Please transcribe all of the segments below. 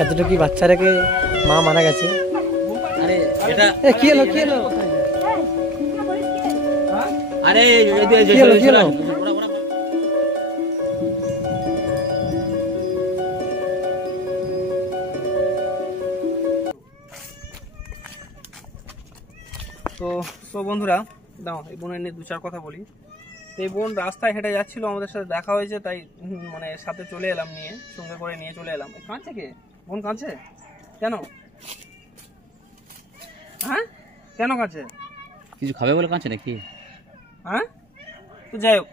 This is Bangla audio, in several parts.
এতটুকু বাচ্চা রেখে মা মারা গেছে। আরে এটা কি হলো কি হলো আরে কি হলো কি হলো? তো বন্ধুরা দাও এই বোনের নিয়ে দু চার কথা বলি। তো এই বোন রাস্তায় হেঁটে যাচ্ছিল, আমাদের সাথে দেখা হয়েছে, তাই মানে সাথে চলে এলাম, নিয়ে সঙ্গে করে নিয়ে চলে এলাম। কাঁদছে কে? বোন কাঁদছে কেন? হ্যাঁ কেন কাঁদছে? কিছু খাবে বলে কাঁদছে নাকি? হ্যাঁ তো যাই হোক,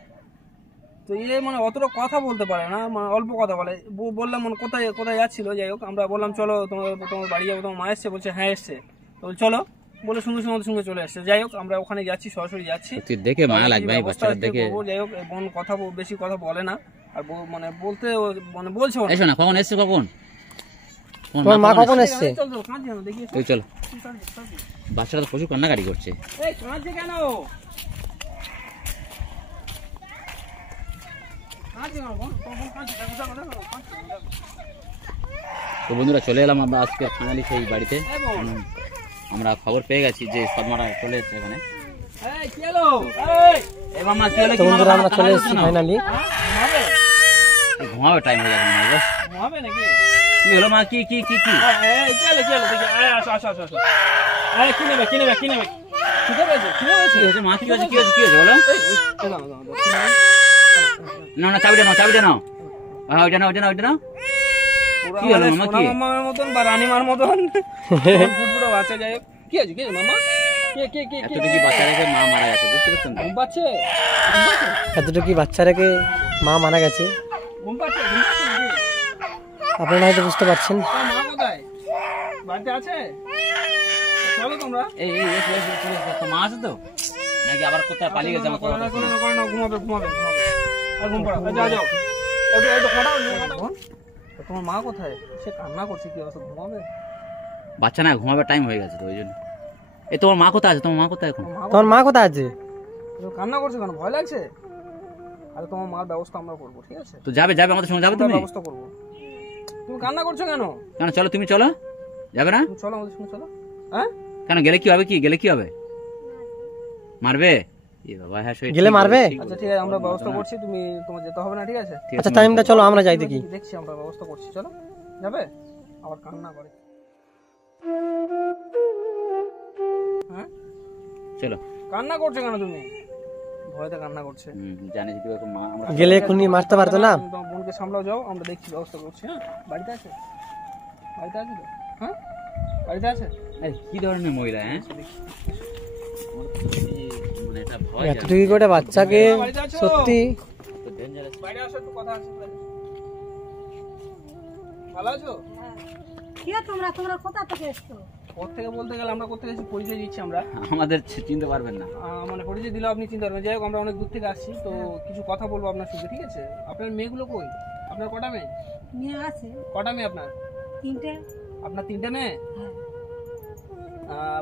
তো মানে অতটা কথা বলতে পারে না, মানে অল্প কথা বলে। বললাম মানে কোথায় কোথায় যাচ্ছিল, যাই হোক আমরা বললাম চলো তোমার বাড়ি যাবো, তোমার মা এসছে, বলছে হ্যাঁ এসছে, তো চলো বলে সঙ্গে সঙ্গে সঙ্গে চলে আসছে। যাই হোক আমরা ওখানে যাচ্ছি, সরাসরি যাচ্ছি, দেখে মায়া লাগবে এই বাচ্চাটা দেখে। যাই হোক বোন কথা বেশি কথা বলে না, আর মানে বলতে মানে বলছে এসো না, কখন এসছে কখন? তোমার মা কখন এসছে? তুই চল, বাচ্চাটা তো প্রচুর কান্নাকাটি করছে। এই কাঁদছে কেন? তো বন্ধুরা চলে এলাম আমরা আজকে ফাইনালি সেই বাড়িতে। আমরা খবর পেয়ে গেছি যে সদমারা চলে এসেছে এখানে। তো বন্ধুরা আমরা চলে এসেছি ফাইনালি। ঘুমাবে, টাইম হয়ে যাবে না? কি হলো মা? কি কি কি কি মা? কি হয়েছে কি হয়েছে কি হয়েছে বলো? না না চাবিটা নাও, চাবিটা নাও, ওইটা নাও, ওইটা নাও, ওইটা নাও। কি হলো মামা? কি মামার মতন বা রানীমার মতন ফুটফুটে বাচ্চা। যাই হোক কি আছে কি মামা? এতটুকু বাচ্চা রেখে মা মারা গেছে, বুঝতে পারছেন তো? ঘুম পাচ্ছে? এতটুকু বাচ্চা রেখে মা মারা গেছে, ঘুম পাচ্ছে? আপনারা হয়তো বুঝতে পারছেন। মা কোথায়? বাড়িতে আছে? চলো তোমরা। এই এই তো মা আছে তো নাকি আবার কোথায় পালিয়ে গেছে? আমার কথা শুনে ঘুমাবে ঘুমাবে ঘুমাবে, আর ঘুম পাড়া, যাও যাও একটু খাটাও। তোমার মা কোথায়? সে কান্না করছে, কি অবস্থা? ঘুমাবে বাচ্চা না, ঘুমাবে টাইম হয়ে গেছে তো ওই জন্য। এই তোমার মা কোথায় আছে? তোমার মা কোথায় এখন? তোমার মা কোথায় আছে? কান্না করছে কেন? ভয় লাগছে? আরে তোমার মার ব্যবস্থা আমরা করবো, ঠিক আছে? তো যাবে যাবে আমাদের সঙ্গে যাবে, তুমি ব্যবস্থা করবো। তুমি কান্না করছো কেন? কেন চলো, তুমি চলো, যাবে না? চলো আমাদের সঙ্গে চলো। হ্যাঁ কেন গেলে কি হবে? কি গেলে কি হবে? মারবে? গেলে মারবে? আচ্ছা ঠিক আছে, আমরা ব্যবস্থা করছি, তুমি তোমার যেতে হবে না, ঠিক আছে? আচ্ছা টাইমটা চলো আমরা যাই দেখি। দেখছি আমরা ব্যবস্থা করছি, চলো। যাবে? আবার কান্না করে। হ্যাঁ চলো। কান্না করছো কেন তুমি? ভয়তে কান্না করছে। জানি যদি মা আমরা গেলে এখনই মারতে পারতো না। তোমার বোনকে সামলাও, যাও, আমরা দেখছি, ব্যবস্থা করছি। হ্যাঁ বাড়িতে আছে? বাড়িতে আছে তো? হ্যাঁ বাড়িতে আছে? কি ধরনের মহিলা? হ্যাঁ এতটুকু করে বাচ্চাকে সত্যি বাইরে আসো, একটু কথা আছে। ভালো আছো? তোমরা কোথা থেকে এসছো? কোথেকে বলতে গেলে আমরা কোথেকে এসেছি পরিচয় দিচ্ছি আমরা। আমাদের চিনতে পারবেন না, মানে পরিচয় দিলেও আপনি চিনতে পারবেন। যাই হোক আমরা অনেক দূর থেকে আসছি, তো কিছু কথা বলবো আপনার সঙ্গে, ঠিক আছে? আপনার মেয়েগুলো কই? আপনার কটা মেয়ে? মেয়ে আছে। কটা মেয়ে আপনার? 3টে। আপনার 3টে মেয়ে?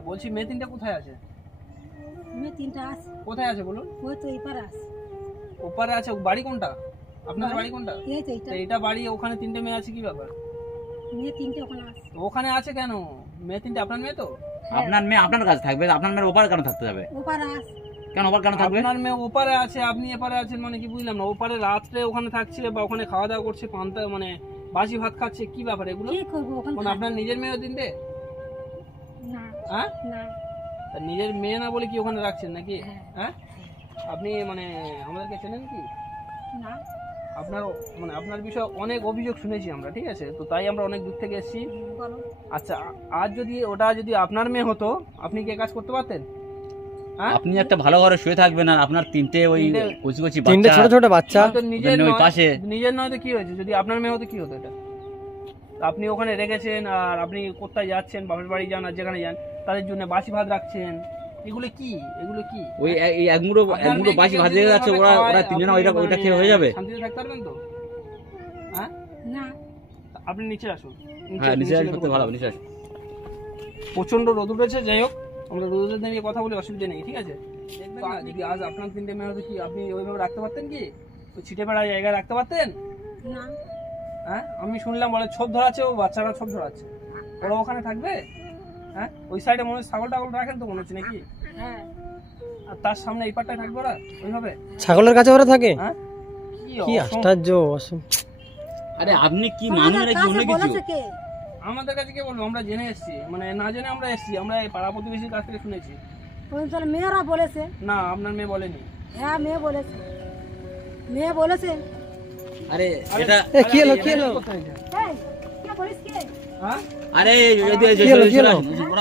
বলছি মেয়ে 3টে কোথায় আছে? মেয়ে 3টা আছে। কোথায় আছে বলুন? ওই তো এপারে আছে। ওপারে আছে? বাড়ি কোনটা? আপনার বাড়ি কোনটা? এই তো এটা বাড়ি, ওখানে 3টে মেয়ে আছে, কি ব্যাপার? মেয়ে 3টে ওখানে আছে। ওখানে আছে কেন? মেয়ে 3টে আপনার মেয়ে তো? আপনার মেয়ে আপনার কাছে থাকবে, আপনার মেয়ের ওপারে কেন থাকতে যাবে? ওপারে আছে। কেন ওপারে কেন থাকবে? আপনার মেয়ে ওপারে আছে, আপনি এপারে আছেন, মানে কি বুঝলাম না। ওপারে রাত্রে ওখানে থাকছে বা ওখানে খাওয়া দাওয়া করছে, পান্তা মানে বাসি ভাত খাচ্ছে, কি ব্যাপার এগুলো? কি করব ওখানে? মানে আপনার নিজের মেয়ে 3টে? না। হ্যাঁ না। নিজের মেয়ে না বলে কি ওখানে রাখছেন নাকি? হ্যাঁ আপনি মানে আমাদেরকে চেনেন কি? না। আপনার মানে আপনার বিষয়ে অনেক অভিযোগ শুনেছি আমরা, ঠিক আছে? তো তাই আমরা অনেক দূর থেকে এসেছি। আচ্ছা আজ যদি ওটা যদি আপনার মেয়ে হতো, আপনি কি কাজ করতে পারতেন? আপনি একটা ভালো ঘরে শুয়ে থাকবেন আর আপনার 3টে ওই কচি কচি বাচ্চা, 3টে ছোট ছোট বাচ্চা নিজের নয় তো কি হয়েছে? যদি আপনার মেয়ে হতো কি হতো? এটা আপনি ওখানে রেখেছেন, আর আপনি কোথায় যাচ্ছেন, বাপের বাড়ি যান আর যেখানে যান তাদের জন্য বাসি ভাত রাখছেন, এগুলো কি? এগুলো কি? ওই এক মুঠো বাসি ভাত দিয়ে যাচ্ছে, ওরা 3 জন ওইটা খেয়ে হয়ে যাবে? শান্তিতে থাকতে পারবেন তো? হ্যাঁ না। আপনি নিচে আসুন। হ্যাঁ নিচে আসতে ভালো, নিচে আসুন। প্রচন্ড রোদ উঠেছে, যাই হোক আমরা রোদের দাঁড়িয়ে কথা বলে অসুবিধা নেই, ঠিক আছে? দেখবেন না যদি আজ আপনার 3টে মেয়ে হতো, কি আপনি ওইভাবে রাখতে পারতেন? কি ছিটে ফেড়া জায়গায় রাখতে পারতেন? না। হ্যাঁ আমি শুনলাম বলে ছোপ ধরাচ্ছে, ও বাচ্চারা ছোপ ধরাচ্ছে, ওরা ওখানে থাকবে? হ্যাঁ ওই সাইডে মনে হয় ছাগল টাগল রাখেন তো মনে হচ্ছে নাকি? হ্যাঁ আর তার সামনে এই পাটটায় থাকবে ওরা ওইভাবে? ছাগলের কাছে ওরা থাকে? হ্যাঁ কি আশ্চর্য। আরে আপনি কি মানুষ নাকি অন্য কিছু? বলেছে কে? আমাদের কাছে কে বলবো, আমরা জেনে এসেছি, মানে না জেনে আমরা এসেছি, আমরা এই পাড়া প্রতিবেশীর কাছ থেকে শুনেছি। ওই তাহলে মেয়েরা বলেছে। না আপনার মেয়ে বলেনি। হ্যাঁ মেয়ে বলেছে, মেয়ে বলেছে। আরে এটা কি হলো কি হলো? এই, কে বলিস কে? হ্যাঁ আরে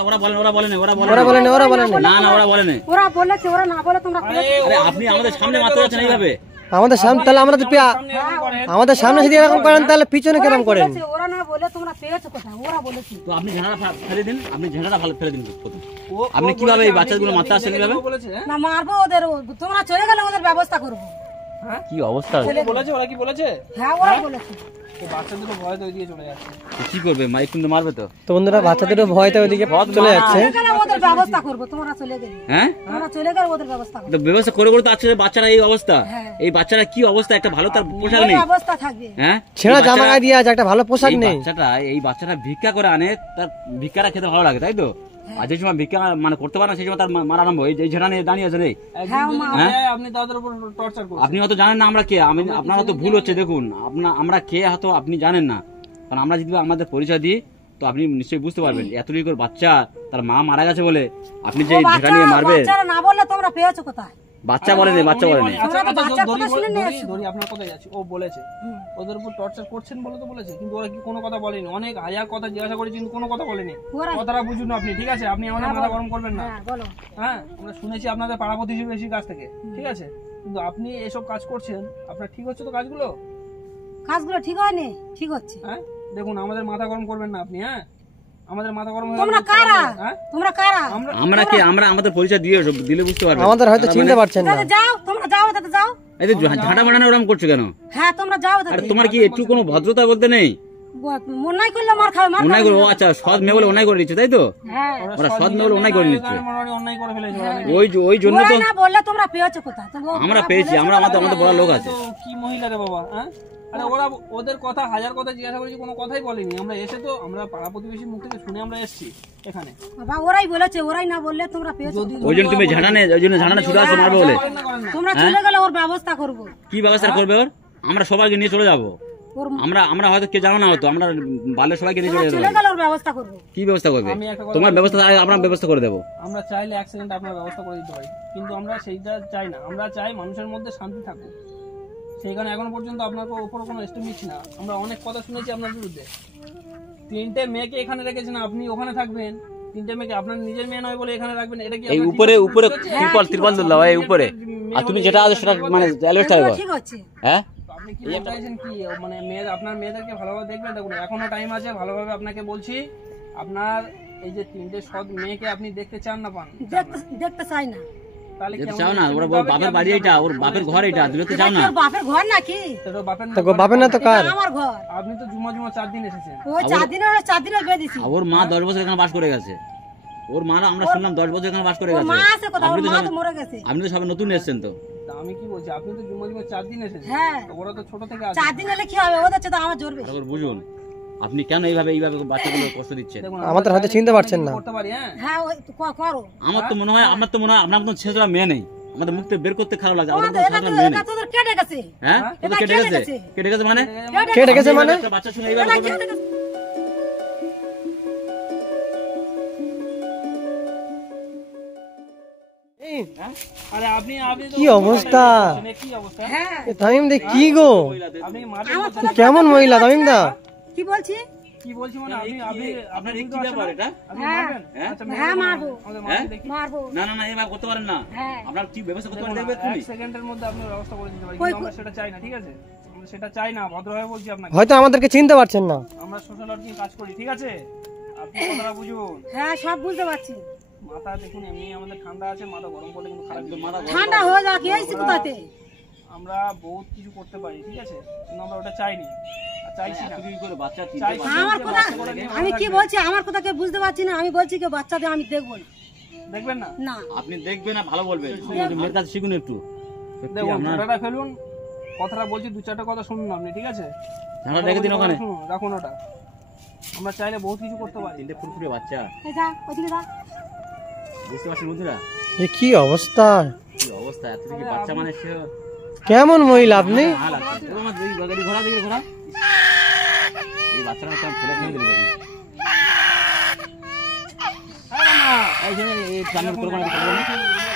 ওরা বলেন ওরা বলেন ওরা বলেন ওরা বলে না, ওরা বলে না। না না ওরা বলেন ওরা বলেছে, ওরা না বলে তোমরা আরে আরে আপনি আমাদের সামনে মারতে যাচ্ছেন এইভাবে। আমাদের সামনে তাহলে আমরা তো সামনে এরকম করেন। আমাদের সামনে যদি এরকম করেন তাহলে পিছনে কেরম করেন? বলেছে, ওরা না বলে তোমরা পেয়েছো কোথায়? ওরা বলেছে। তো আপনি ঝাঁটাটা ফেলে দিন, আপনি ঝাঁটাটা ফেলে দিন প্রথম। ও- আপনি ও কিভাবে বলেছে, এই বাচ্চাগুলো আপনি মারতে আসছেন দেখে কিভাবে? ও বলেছে, হ্যাঁ? না মারবো ওদের, তোমরা চলে গেলে ওদের ব্যবস্থা করবো। হ্যাঁ কি অবস্থা? ওরা বলেছে, ওরা কি বলেছে? হ্যাঁ ওরা বলেছে। তো বাচ্চাদের ভয় তো ওইদিকে চলে যাচ্ছে। কি করবে? মাইক কিন্তু মারবে তো। তো বন্ধুরা বাচ্চাদেরও ভয়তে ওইদিকে চলে যাচ্ছে। চলে গেলে ওদের ব্যবস্থা করবো, তোমরা চলে গেলে। হ্যাঁ তোমরা চলে গেলে ওদের ব্যবস্থা করবো। তো ব্যবস্থা করে করে তো আজকে বাচ্চারা এই অবস্থা। হ্যাঁ। এই বাচ্চারা কি অবস্থা, একটা ভালো তার পোশাক ওই নেই। ব্যবস্থা থাকবে। হ্যাঁ ছেঁড়া এই জামা বাচ্চারা- গায়ে দিয়ে আছে, একটা ভালো পোশাক এই নেই। বাচ্চাটা ভিক্ষা করে আনে, তার ভিক্ষাটা খেতে ভালো লাগে তাই তো। আর যে সময় ভিক্ষা মানে করতে পারে না সেই সময় তার মারা আরম্ভ। এই ঝেড়া নিয়ে দাঁড়িয়ে আছে রে। একদিন যদি হ্যাঁ? যায়, আপনি তাদের উপর টর্চার করছেন। আপনি হয়তো জানেন না আমরা কে। আপনার হয়তো ভুল হচ্ছে। দেখুন আমরা কে হয়তো আপনি জানেন না, কারণ আমরা যদি আমাদের পরিচয় দিই তো আপনি নিশ্চয়ই বুঝতে পারবেন। এতটুকু করে বাচ্চা, তার মা মারা গেছে বলে আপনি যে ও ঝেড়া নিয়ে মারবেন। বাচ্চারা না বললে তোমরা পেয়েছো কোথায়? বাচ্চা বলেনি, বাচ্চা বলেনি। আচ্ছা, তোমরা তো আচ্ছা, বাচ্চার ধরি, কথা শুনে ধরি, নিয়ে এসছো। ধরি, আপনার কথাই যাচ্ছে। ও বলেছে ওদের উপর টর্চার করছেন বলে তো বলেছে, কিন্তু ওরা কি কোনো কথা বলেনি। অনেক হাজার কথা জিজ্ঞাসা করেছি কিন্তু কোনো কথা বলেনি। ওরা- কথাটা বুঝুন আপনি, ঠিক আছে? আপনি আমাদের মাথা গরম করবেন না। হ্যাঁ বলো। হ্যাঁ আমরা শুনেছি আপনাদের পাড়া প্রতিবেশীর কাছ থেকে, ঠিক আছে? কিন্তু আপনি এসব কাজ করছেন, আপনার ঠিক হচ্ছে তো কাজগুলো? কাজগুলো ঠিক হয়নি? ঠিক হচ্ছে। হ্যাঁ দেখুন, আমাদের মাথা গরম করবেন না আপনি। হ্যাঁ আমাদের মাথা গরম হয়ে তোমরা গেলে কারা? হ্যাঁ তোমরা কারা? আমরা কি আমরা আমাদের পরিচয় দিলে বুঝতে পারবেন। আমাদের হয়তো চিনতে পারছেন না। তাহলে যাও, তোমরা যাও, তাতে যাও। এই যে ঝাঁটা মারানো ওরকম করছো কেন? হ্যাঁ তোমরা যাও, আরে তাতে তোমার কি একটু কোনো ভদ্রতা বলতে নেই? মন্যায় করলে মার খাবে, মার অন্যায় খাবে করে, ও না। আচ্ছা সৎ মেয়ে বলে অন্যায় করে দিচ্ছে তাই তো। হ্যাঁ ওরা সৎ মেয়ে বলে অন্যায় করে নিচ্ছে। অন্যায় করে ফেলেছে ওরা। ওই জন্য ওরাই তো না বললে তোমরা পেয়েছো কোথায়? তো আমরা পেয়েছি। আমরা আমাদের বড় লোক আছে। তো কি মহিলা রে বাবা, হ্যাঁ? আরে ওরা ওদের কথা হাজার কথা জিজ্ঞাসা করেছি, কোনো কথাই বলেনি। আমরা এসে তো আমরা পাড়া প্রতিবেশীর মুখ থেকে শুনে আমরা এসেছি এখানে। বাবা ওরাই বলেছে, ওরাই না বললে তোমরা পেয়েছো। ওই জন্য তুমি ওই জন্য ঝাঁটা ছুটে আসো মারবে বলে। করেন না, করেন না। তোমরা চলে গেলে ওর ব্যবস্থা করবো। কি ব্যবস্থা করবে ওর? আমরা সবাইকে নিয়ে চলে যাবো। ওর আমরা হয়তো কে জানো না, হয়তো আমরা বালের সবাইকে নিয়ে চলে তোমরা যেতে চলে পারি। গেলে ওর ব্যবস্থা করবো। কি ব্যবস্থা করবে? আমি একটা কথা তোমার ব্যবস্থা আমরা ব্যবস্থা করে দেবো। আমরা চাইলে এক সেকেন্ড আপনার ব্যবস্থা করে দিতে পারি, কিন্তু আমরা সেইটা চাই না। আমরা চাই মানুষের মধ্যে শান্তি থাকুক। সেই কারণে এখনো পর্যন্ত আপনার উপর কোনো স্টেপ নিচ্ছি না। আমরা অনেক কথা শুনেছি আপনার বিরুদ্ধে। 3টে মেয়েকে এখানে রেখেছেন, আপনি ওখানে থাকবেন। 3টে মেয়েকে আপনার নিজের মেয়ে নয় বলে এখানে রাখবেন, এটা কি এই আপনার উপরে ঠিক উপরে হচ্ছে? ত্রিপল দিলাম এই উপরে। আর তুমি যেটা আছে সেটা মানে অ্যালবেস্টার ঘর। ঠিক হচ্ছে। হ্যাঁ আপনি কি বলতে চাইছেন কি? মানে আপনার মেয়েদেরকে ভালোভাবে দেখবেন। দেখুন এখনো টাইম আছে, ভালোভাবে আপনাকে বলছি। আপনার এই যে 3টে সৎ মেয়েকে আপনি দেখতে চান না পান? দেখতে চাই না। তাহলে কি যেতে আমাদের চাও না? ওর দেখতে হবে কি বাপের আপনি বাড়ি যাবেন? এটা, ওর বাপের ঘর এটা, দিতে এটা চাও কি না? ওর বাপের ঘর নাকি? তো বাপের তো বাপের না তো কার? এটা আমার ঘর। আপনি তো জুমা 4 দিন এসেছেন। ওই 4 দিনের বিয়ে দিছি। আর ওর মা 10 বছর এখানে বাস করে গেছে। ওর মা আমরা শুনলাম 10 বছর এখানে বাস করে ওর গেছে। মা আছে কোথায়? ওর আপনি তো মা সবে- তো মরে গেছে। আপনি তো সবে নতুন এসেছেন তো। তা আমি কি বলছি, আপনি তো জুমা 4 দিন এসেছেন। হ্যাঁ। তো ওরা তো ছোট থেকে আছে। 4 দিন এলে কি হবে? ওদের চেয়ে তো আমার জোর বেশি। ভালো করে বুঝুন আপনি কেন এইভাবে বাচ্চাগুলো কষ্ট দিচ্ছেন। দেখুন, আমাদের হয়তো চিনতে পারছেন না। করতে পারি। হ্যাঁ হ্যাঁ ওই করো। আমার তো মনে হয় আপনার মতন ছেলেরা মেয়ে নেই। আমাদের মুখ থেকে বের করতে খারাপ লাগে। আমাদের আমাদের মতন এটা তো ছেলেরা মেয়ে নেই। এটা তোদের কেটে গেছে। হ্যাঁ এটা তোদের কেটে কে গেছে? ডেকেছে? কেটে গেছে মানে? কে ডেকেছে মানে? একটা বাচ্চা শুনে এইভাবে এটা করবেন? কেটে গেছে। এই, আরে আপনি তো কি অবস্থা? কি অবস্থা? হ্যাঁ তামিম দে কি গো? আপনি মারবেন আমার বলছেন? তো কেমন মহিলা তামিম দা? কি বলছি? কি বলছি মানে আপনি আপনার বুঝতে কি পারছেন ব্যাপার না? এটা? আপনি হ্যাঁ। মারবেন? আচ্ছা, হ্যাঁ, মারবো। আমাদের হ্যাঁ? মারতে দেখি। মারবো। না এইভাবে করতে পারেন না। হ্যাঁ। আপনার কি ব্যবস্থা করতে পারেন দেখুন, দেখবে তুমি। 1 সেকেন্ডের মধ্যে আপনি ব্যবস্থা করে দিতে পারি, কই- কিন্তু আমরা সেটা চাই না, ঠিক আছে? আমরা সেটা চাই না, ভদ্রভাবে বলছি আপনাকে। হয়তো আমাদেরকে চিনতে পারছেন না। আমরা সোশ্যাল ওয়ার্কিং কাজ করি, ঠিক আছে? আপনি কথাটা বুঝুন। হ্যাঁ সব বুঝতে পারছি। মাথা দেখুন, এমনি আমাদের ঠান্ডা আছে, মাথা গরম করলে কিন্তু খারাপ একদম জিনিস। মাথা ঠান্ডা হয়ে যাক এই কোথাতে? আমরা বহুত কিছু করতে পারি, ঠিক আছে? কিন্তু আমরা ওটা চাইনি আর চাইছি না। এতটুকু করে বাচ্চা চাই- তিনটে বাচ্চা- আমার কথা আমি কি বলছি? আমার কথা কেউ বুঝতে পারছি না। আমি বলছি কি বাচ্চাদের আমি দেখবো না। দেখবেন না? না আপনি দেখবেন না ভালো বলবেন। মেয়ের কাছে শিখুন একটু। সত্যি দেখুন আপনার ঝোঁটাটা ফেলুন, কথাটা বলছি, দু চারটা কথা শুনুন আপনি, ঠিক আছে? আমরা রেখে দিন ওখানে। শুনুন, রাখুন ওটা। আমরা চাইলে বহুত কিছু করতে পারি। তিনটে ফুরফুরে বাচ্চা, এই যা ওদিকে যা। বুঝতে পারছেন বন্ধুরা এ কি অবস্থা, কি অবস্থা? এত থেকে বাচ্চা মানে সে কেমন মহিলা আপনি? হাল আছে। ও মা, দেখি গাড়ি ঘোড়া, দেখি ঘোড়া। এই বাচ্চারা সব ফেলে ফেলে দিল দেখুন। হ্যাঁ না, এই যে এই সামনে করে করে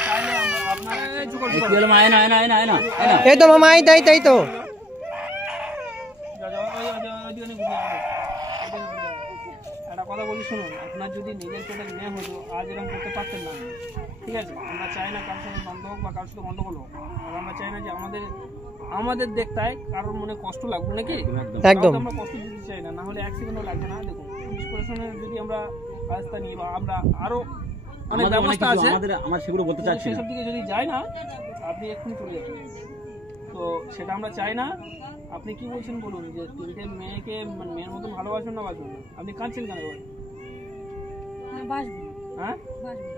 চাইলে আপনারা এই জোগাড় এই করুন। কি হলো মা? আয় না আয় না আয় না আয় না আয় না। এই তো মামা, এই তাই তাই তো। যা, যা, ওইদিকে নিয়ে ঘুরিয়ে আনো। একটা কথা বলি শুনুন, আপনার যদি নিজের পেটের মেয়ে হতো আজ এরকম করতে পারতেন না আপনি। ঠিক আছে? আমরা চাই না কারোর সঙ্গে দ্বন্দ্ব হোক বা কারোর সাথে গন্ডগোল হোক। আর আমরা চাই না যে আমাদের দেখতায় কারোর মনে কষ্ট লাগুক, নাকি? একদম। কাউকে আমরা কষ্ট দিতে চাই না, না হলে এক সেকেন্ডও লাগবে না। দেখুন, পুলিশ প্রশাসনের যদি আমরা ব্যবস্থা নিই বা আমরা আরো অনেক আমাদের অনেক ব্যবস্থা কিছু, আছে, আমাদের আমরা সেগুলো বলতে চাচ্ছি না। সেসব দিকে যদি যায় না, আপনি এক্ষুনি চলে যাবেন। তো সেটা আমরা চাই না। আপনি কি বলছেন বলুন, যে তিনটে মেয়েকে মানে মেয়ের মতন ভালোবাসুন না বাসুন না? আপনি কাঁদছেন কেন এবার? হ্যাঁ, বাসবো হ্যাঁ? বাসবো।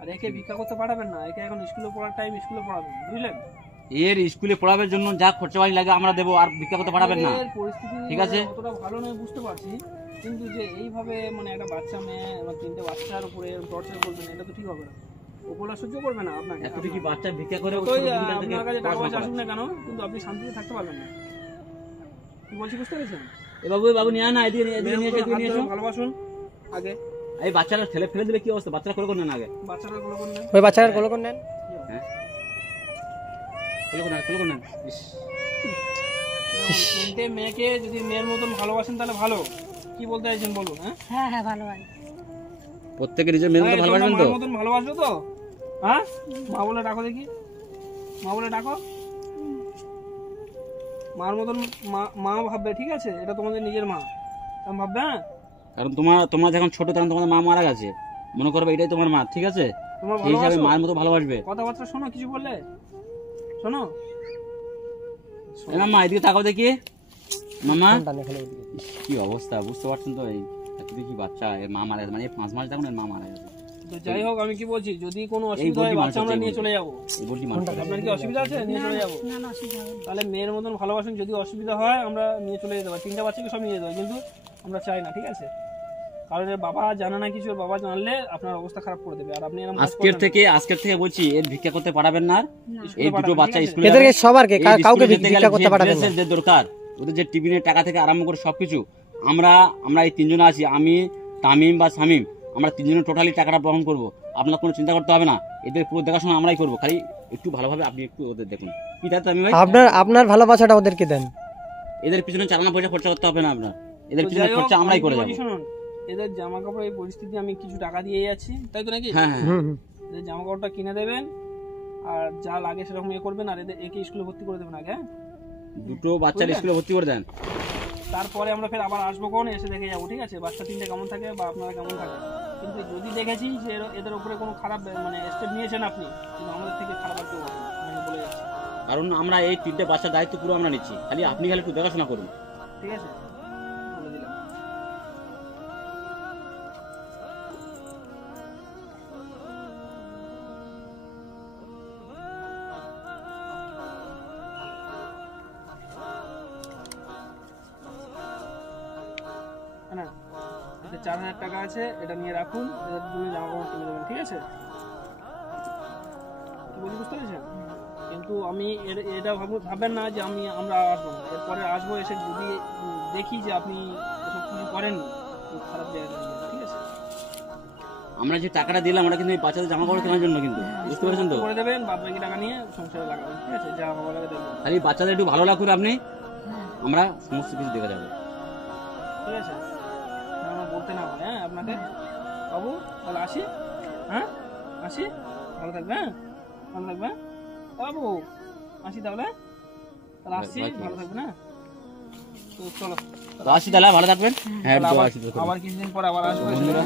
আর একে ভিক্ষা করতে পাঠাবেন না, একে এখন স্কুলে পড়ার টাইম, স্কুলে পড়াবেন, বুঝলেন? এর স্কুলে পড়াবার জন্য যা খরচা বাড়ি লাগে আমরা দেবো, আর ভিক্ষা করতে পাঠাবেন না। এর পরিস্থিতি ঠিক আছে? অতটা ভালো নয় বুঝতে পারছি, কিন্তু যে এইভাবে মানে একটা বাচ্চা মেয়ে বা তিনটে বাচ্চার উপরে টর্চার করবেন, এটা তো ঠিক হবে না। ওগুলো সহ্য করবে না আপনাকে। এত কি বাচ্চা ভিক্ষা করে যতই আপনার কাছে টাকা পয়সা আসুক না কেন, কিন্তু আপনি শান্তিতে থাকতে পারবেন না। কি বলছি বুঝতে পেরেছেন? এ বাবু, এ বাবু নিয়ে আয় না, এদিকে এদিকে নিয়ে এসো, এদিকে নিয়ে এসো। ভালোবাসুন আগে, এই বাচ্চারা ফেলে ফেলে দিলে কি অবস্থা? বাচ্চারা করে করলেন আগে, বাচ্চারা গুলো করলেন। ওই বাচ্চাটার কোলে কোন নেন। হ্যাঁ করে করলেন। ইস, তিনটে মেয়েকে যদি মেয়ের মতন ভালোবাসেন তাহলে ভালো। কি বলতে চাইছেন বলুন? হ্যাঁ, হ্যাঁ হ্যাঁ ভালো ভাই। প্রত্যেকে নিজের মেয়ের মতো ভালোবাসবেন তো? মার মতন ভালোবাসবে তো? হ্যাঁ, মা বলে ডাকো দেখি, মা বলে ডাকো। মার মতন মা ভাববে, ঠিক আছে? এটা তোমাদের নিজের মা, তুমি ভাববে। হ্যাঁ, কারণ তোমরা যখন ছোট তখন তোমাদের মা মারা গেছে, মনে করবে এটাই তোমার মা, ঠিক আছে? তোমার সেই হিসাবে ভালোবাসো। মায়ের মতো ভালোবাসবে। কথাবার্তা শোনো, কিছু বললে শোনো। এই মামা এদিকে তাকাও দেখি, মামা। টানে ফেলে ওদিকে। ইস, কি অবস্থা বুঝতে পারছেন তো? এই এত কি বাচ্চা, এর মা মারা গেছে, মানে 5 মাস দেখুন এর মা মারা গেছে। তো যাই হোক, আমি কি বলছি, যদি কোনো অসুবিধা হয় বলছি বাচ্চা আমরা মানুষ নিয়ে আছে, চলে যাবো। এই বলছি মানুষ। আপনার কি অসুবিধা আছে? নিয়ে চলে যাবো। না না অসুবিধা হবে না। তাহলে মেয়ের মতন ভালোবাসুন, যদি অসুবিধা হয় আমরা নিয়ে চলে যেতে পারি, তিনটা বাচ্চাকে সব নিয়ে যেতে পারি, কিন্তু আমরা চাই না, ঠিক আছে? কারণ এর বাবা জানে না কিছু, এর বাবা জানলে আপনার অবস্থা খারাপ করে দেবে। আর আপনি এরকম কাজ করবেন আজকের থেকে বলছি, এর ভিক্ষা করতে পারাবেন না। না। এই স্কুলে দুটো পাঠাবেন, বাচ্চা ঠিক আছে? স্কুলে এদেরকে সবারকে এই কাউকে স্কুলে যেতে ভিক্ষা গেলে করতে যে পাঠাবেন না। ড্রেসের যে দরকার, ওদের যে টিফিনের টাকা থেকে আরম্ভ করে সবকিছু আমরা এই তিনজন আছি, আমি, তামিম বা শামিম, আমরা তিনজনের টোটালি টাকাটা বহন করব। আপনার কোনো চিন্তা করতে হবে না, এদের পুরো দেখাশোনা আমরাই করবো। খালি একটু ভালোভাবে আপনি একটু ওদের দেখুন। কি তাই তো আমি ভাই? আপনার ভালোবাসাটা ওদেরকে দেন। এদের পিছনে চালানা পয়সা খরচা করতে হবে না আপনার, এদের তো পিছনে যাই হোক, খরচা আমরাই আমি করে কি যাবো। বলছি শুনুন, এদের জামা কাপড় এই পরিস্থিতি আমি কিছু টাকা দিয়ে যাচ্ছি, তাই তো নাকি? হ্যাঁ হ্যাঁ, হুম হুম। এদের জামা কাপড়টা কিনে দেবেন, আর যা লাগে সেরকম ইয়ে করবেন, আর একে স্কুলে ভর্তি করে দেবেন আগে। হ্যাঁ? দুটো বাচ্চার বুঝলেন? স্কুলে ভর্তি করে দেন। তারপরে আমরা ফের আবার আসবো, কোন এসে দেখে যাবো, ঠিক আছে? বাচ্চা তিনটে কেমন থাকে বা আপনারা কেমন থাকে। কিন্তু যদি দেখেছি যে এদের উপরে কোনো খারাপ মানে স্টেপ নিয়েছেন আপনি, কিন্তু আমাদের থেকে খারাপ আর কেউ হবে না, আমি বলে যাচ্ছি, কারণ আমরা এই তিনটে বাচ্চার দায়িত্ব পুরো আমরা নিচ্ছি, খালি আপনি খালি একটু দেখাশোনা করুন। ঠিক আছে? বলে দিলাম। না, এতে 4000 টাকা আছে, এটা নিয়ে রাখুন, এদের জন্য জামা কাপড় কিনে দেবেন, ঠিক আছে? কি বলি বুঝতে পেরেছেন? কিন্তু আমি এটা ভাববেন না যে আমরা আসবো না, এরপরে আসবো, এসে যদি দেখি যে আপনি এসব কিছু করেননি, খুব খারাপ জায়গা, ঠিক আছে? আমরা যে টাকাটা দিলাম ওটা কিন্তু এই বাচ্চাদের জামা কাপড় কেনার জন্য, কিন্তু বুঝতে পেরেছেন তো? করে দেবেন, বাদ বাকি টাকা নিয়ে সংসারে লাগাবেন, ঠিক আছে? যা ভালো লাগে দেখবেন, খালি বাচ্চাদের একটু ভালো লাগুন আপনি, আমরা সমস্ত কিছু দেখে যাবো। ঠিক আছে? আমরা বলতে না হয়, হ্যাঁ আপনাকে। বাবু তাহলে আসি, হ্যাঁ আসি, ভালো থাকবে, হ্যাঁ ভালো থাকবে, বাবু আসি তাহলে, আসছি, ভালো থাকবে না? তো চলো, তো আসি তাহলে, ভালো থাকবেন। হ্যাঁ, তাহলে একটু আবার আসি তো। আবার কিছুদিন পর আবার আসবো, বন্ধুরা